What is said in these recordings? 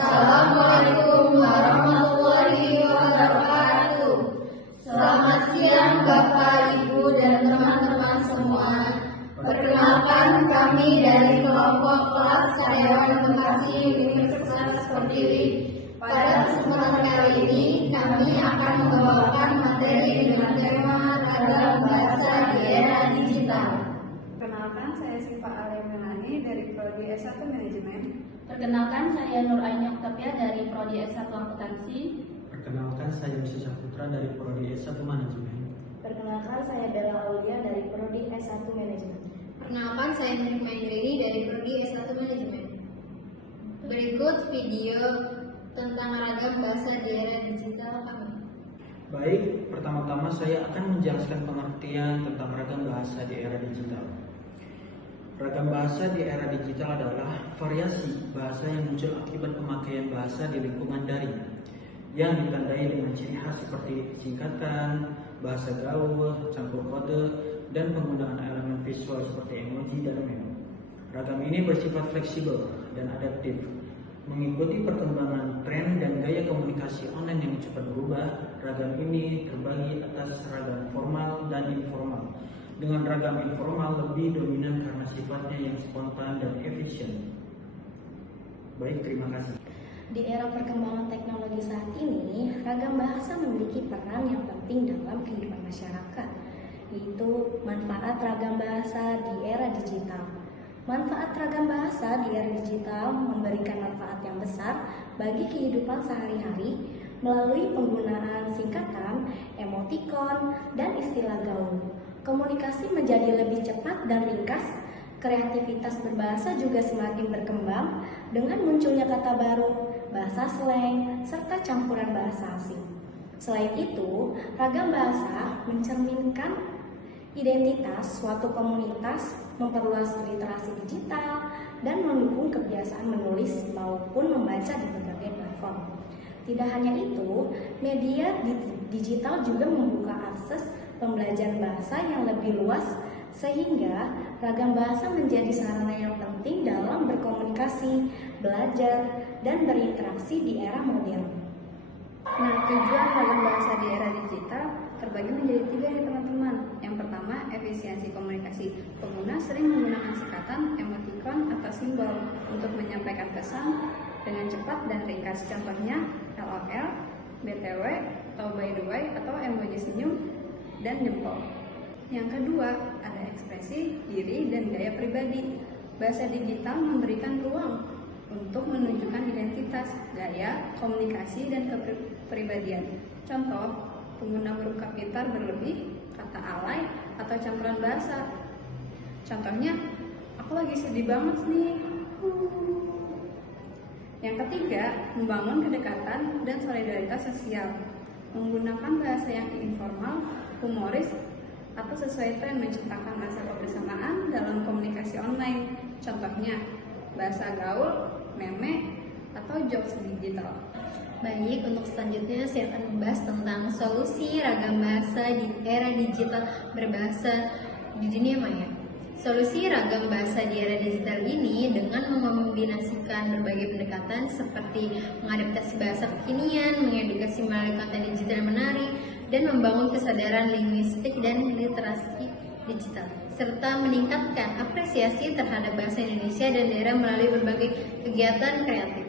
Assalamualaikum warahmatullahi wabarakatuh. Selamat siang Bapak, Ibu, dan teman-teman semua. Perkenalkan, kami dari kelompok kelas karyawan Bekasi Universitas Pertiwi. Pada kesempatan kali ini, kami akan membawakan materi dengan tema ragam bahasa di era digital. Perkenalkan, saya Siva Alia Melani dari Prodi S1 Manajemen. Perkenalkan, saya Nur Aini Oktavia dari Prodi S1 Akuntansi. Perkenalkan, saya Yusuf Saputra dari Prodi S1 Manajemen. Perkenalkan, saya Bella Aulia dari Prodi S1 Manajemen. Perkenalkan, saya Nurima Indrini dari Prodi S1 Manajemen. Berikut video tentang ragam bahasa di era digital kami. Baik, pertama-tama saya akan menjelaskan pengertian tentang ragam bahasa di era digital. Ragam bahasa di era digital adalah variasi bahasa yang muncul akibat pemakaian bahasa di lingkungan daring yang ditandai dengan ciri khas seperti singkatan, bahasa gaul, campur kode, dan penggunaan elemen visual seperti emoji dan meme. Ragam ini bersifat fleksibel dan adaptif, mengikuti perkembangan tren dan gaya komunikasi online yang cepat berubah. Ragam ini terbagi atas ragam formal dan informal. Dengan ragam informal lebih dominan karena sifatnya yang spontan dan efisien. Baik, terima kasih. Di era perkembangan teknologi saat ini, ragam bahasa memiliki peran yang penting dalam kehidupan masyarakat, yaitu manfaat ragam bahasa di era digital. Manfaat ragam bahasa di era digital memberikan manfaat yang besar bagi kehidupan sehari-hari melalui penggunaan singkatan, emotikon, dan istilah gaul. Komunikasi menjadi lebih cepat dan ringkas. Kreativitas berbahasa juga semakin berkembang dengan munculnya kata baru, bahasa slang, serta campuran bahasa asing. Selain itu, ragam bahasa mencerminkan identitas suatu komunitas, memperluas literasi digital, dan mendukung kebiasaan menulis maupun membaca di berbagai platform. Tidak hanya itu, media digital juga membuka akses pembelajaran bahasa yang lebih luas, sehingga ragam bahasa menjadi sarana yang penting dalam berkomunikasi, belajar, dan berinteraksi di era modern. Nah, tujuan ragam bahasa di era digital terbagi menjadi 3 ya teman-teman. Yang pertama, efisiensi komunikasi. Pengguna sering menggunakan singkatan, emotikon, atau simbol untuk menyampaikan pesan dengan cepat dan ringkas. Contohnya LOL, BTW, atau by the way, atau emoji senyum dan jempol. Yang kedua, ada ekspresi diri dan gaya pribadi. Bahasa digital memberikan ruang untuk menunjukkan identitas, gaya, komunikasi, dan kepribadian. Contoh, pengguna huruf kapital berlebih, kata alay, atau campuran bahasa. Contohnya, aku lagi sedih banget nih. Yang ketiga, membangun kedekatan dan solidaritas sosial. Menggunakan bahasa yang informal, humoris, atau sesuai tren menciptakan rasa kebersamaan dalam komunikasi online. Contohnya, bahasa gaul, meme, atau jokes digital. Baik, untuk selanjutnya saya akan membahas tentang solusi ragam bahasa di era digital berbahasa di dunia maya. Solusi ragam bahasa di era digital ini dengan mengombinasikan berbagai pendekatan seperti mengadaptasi bahasa kekinian, mengedukasi melalui konten digital yang menarik, dan membangun kesadaran linguistik dan literasi digital, serta meningkatkan apresiasi terhadap bahasa Indonesia dan daerah melalui berbagai kegiatan kreatif.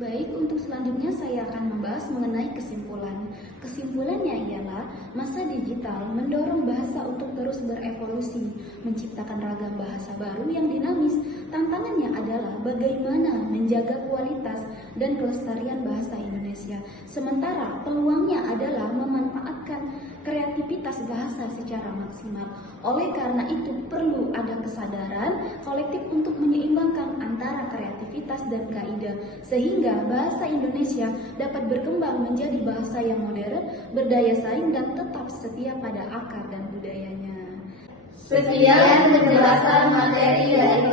Baik, untuk selanjutnya saya akan membahas mengenai kesimpulan. Kesimpulannya ialah masa digital mendorong bahasa untuk terus berevolusi, menciptakan ragam bahasa baru yang dinamis. Tantangannya adalah bagaimana menjaga kualitas dan kelestarian bahasa Indonesia. Sementara peluangnya adalah memanfaatkan kreativitas bahasa secara maksimal. Oleh karena itu perlu ada kesadaran kolektif untuk menyeimbangkan antara kreativitas dan kaidah, sehingga bahasa Indonesia dapat berkembang menjadi bahasa yang modern, berdaya saing, dan tetap setia pada akar dan budayanya. Sekian penjelasan materi dari